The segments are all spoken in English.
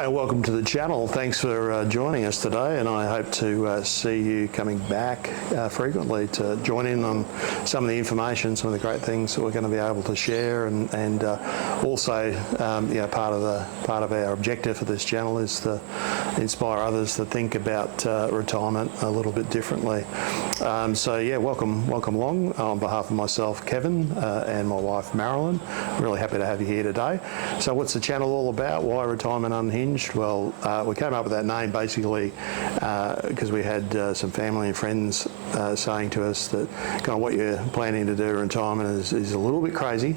Hey, welcome to the channel. Thanks for joining us today, and I hope to see you coming back frequently to join in on some of the information, some of the great things that we're going to be able to share, and also part of our objective for this channel is to inspire others to think about retirement a little bit differently. Welcome along on behalf of myself, Kevin, and my wife, Marilyn. Really happy to have you here today. So what's the channel all about? Why Retirement Unhinged? Well, we came up with that name basically because we had some family and friends saying to us that kind of what you're planning to do in retirement is a little bit crazy,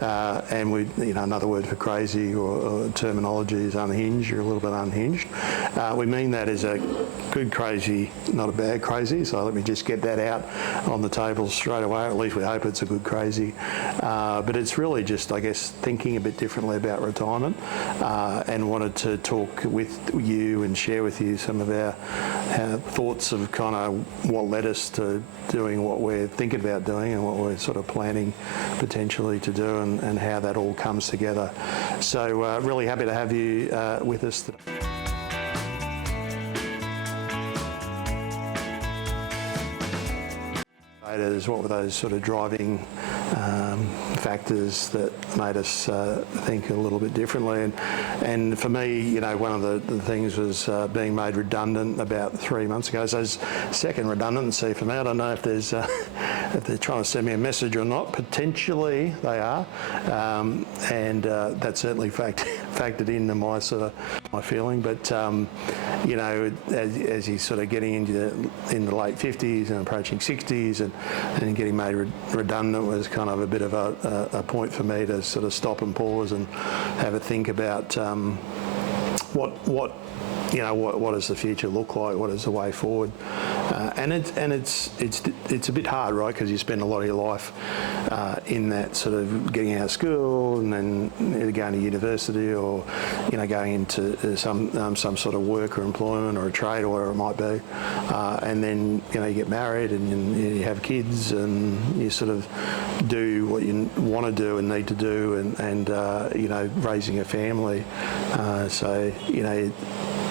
and another word for crazy or terminology is unhinged. You're a little bit unhinged. We mean that as a good crazy, not a bad crazy. So let me just get that out on the table straight away. At least we hope it's a good crazy. But it's really just, I guess, thinking a bit differently about retirement, and wanted to talk with you and share with you some of our thoughts of kind of what led us to doing what we're thinking about doing and what we're sort of planning potentially to do, and how that all comes together. So really happy to have you with us today. What were those sort of driving factors that made us think a little bit differently? And for me, one of the things was being made redundant about 3 months ago. So second redundancy for me. I don't know if there's if they're trying to send me a message or not. Potentially they are, and that certainly factored into my sort of my feeling. But as he's sort of getting into the late 50s and approaching 60s, and getting made redundant was kind of a bit of a point for me to sort of stop and pause and have a think about what does the future look like? What is the way forward? And it's a bit hard, right? Because you spend a lot of your life in that sort of getting out of school and then either going to university or going into some sort of work or employment or a trade or whatever it might be, and then you get married and you have kids and you sort of do what you want to do and need to do, and raising a family.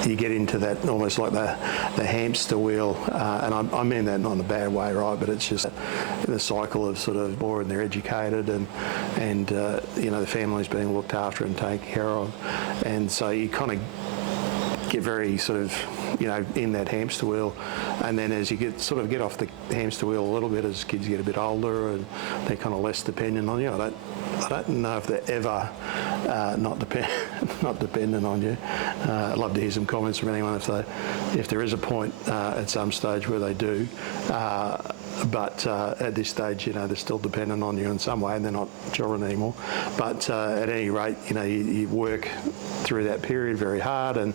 You get into that almost like the hamster wheel, and I mean that not in a bad way, right? But it's just the cycle of sort of more, and they're educated, and the family's being looked after and taken care of, and so you kind of get very sort of in that hamster wheel. And then as you get off the hamster wheel a little bit, as kids get a bit older and they're kind of less dependent on you. I don't know if they're ever not dependent on you. I'd love to hear some comments from anyone if there is a point at some stage where they do. But at this stage, they're still dependent on you in some way, and they're not children anymore. But at any rate, you work through that period very hard, and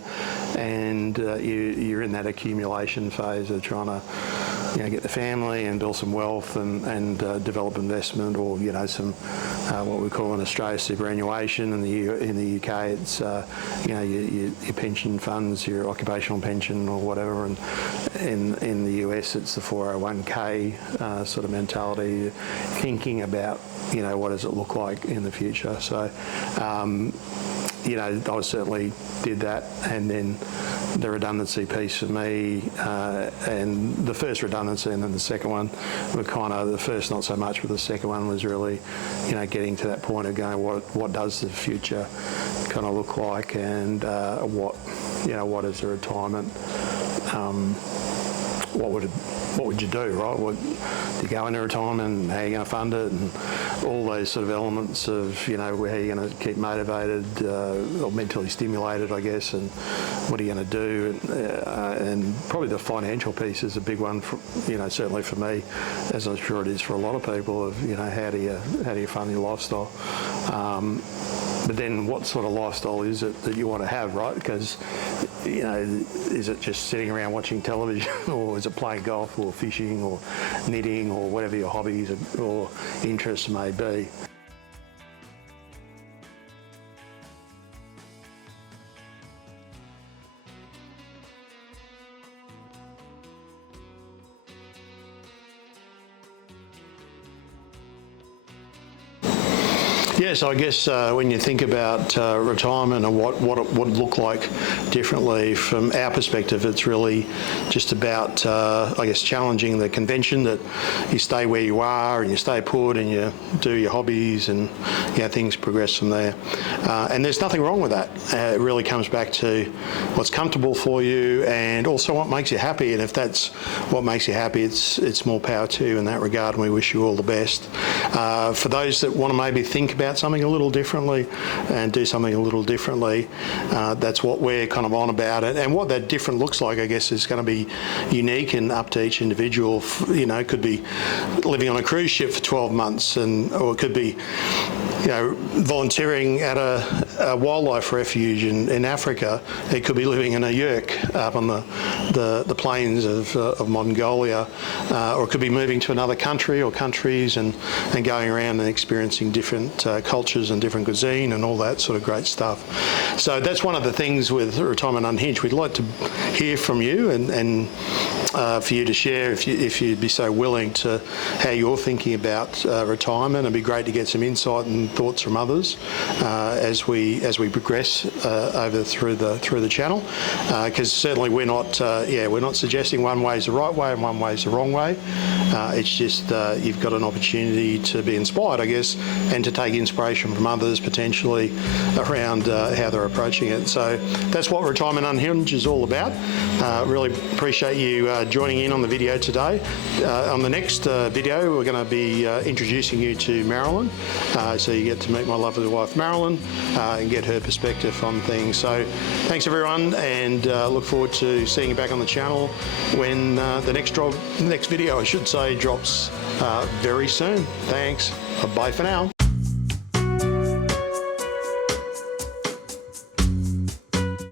you're in that accumulation phase of trying to get the family and build some wealth and develop investment, or some what we call in Australia superannuation. In the UK, it's your pension funds, your occupational pension or whatever, and in the US it's the 401k sort of mentality, thinking about what does it look like in the future. So I certainly did that, and then the redundancy piece for me, and the first redundancy and then the second one were kind of, the first not so much, but the second one was really, getting to that point of going, what does the future kind of look like, and what is the retirement, what would you do, right? Do you go into retirement, and how are you going to fund it, and all those sort of elements of, how you're going to keep motivated or mentally stimulated, I guess, and what are you going to do, and probably the financial piece is a big one, certainly for me, as I'm sure it is for a lot of people, of, how do you fund your lifestyle? But then what sort of lifestyle is it that you want to have, right? Because, is it just sitting around watching television, or is it playing golf or fishing or knitting or whatever your hobbies or interests may be? Yes, I guess when you think about retirement and what it would look like differently from our perspective, it's really just about, I guess, challenging the convention that you stay where you are and you stay put and you do your hobbies and things progress from there. And there's nothing wrong with that. It really comes back to what's comfortable for you and also what makes you happy. And if that's what makes you happy, it's more power to you in that regard, and we wish you all the best. For those that want to maybe think about something a little differently and do something a little differently, that's what we're kind of on about it. And what that different looks like, I guess, is going to be unique and up to each individual. It could be living on a cruise ship for 12 months, or it could be volunteering at a wildlife refuge in Africa. It could be living in a yurk up on the plains of Mongolia, or it could be moving to another country or countries and going around and experiencing different cultures and different cuisine and all that sort of great stuff. So that's one of the things with Retirement Unhinged. We'd like to hear from you and for you to share, if you'd be so willing, to how you're thinking about retirement. It'd be great to get some insight and thoughts from others as we progress through the channel. Because certainly we're not suggesting one way is the right way and one way is the wrong way. It's just you've got an opportunity to be inspired, I guess, and to take inspiration from others potentially around how they're approaching it. So that's what Retirement Unhinged is all about. Really appreciate you joining in on the video today. On the next video, we're going to be introducing you to Marilyn, so you get to meet my lovely wife Marilyn and get her perspective on things. So thanks everyone, and look forward to seeing you back on the channel when the next video, I should say, drops very soon. Thanks. Bye for now.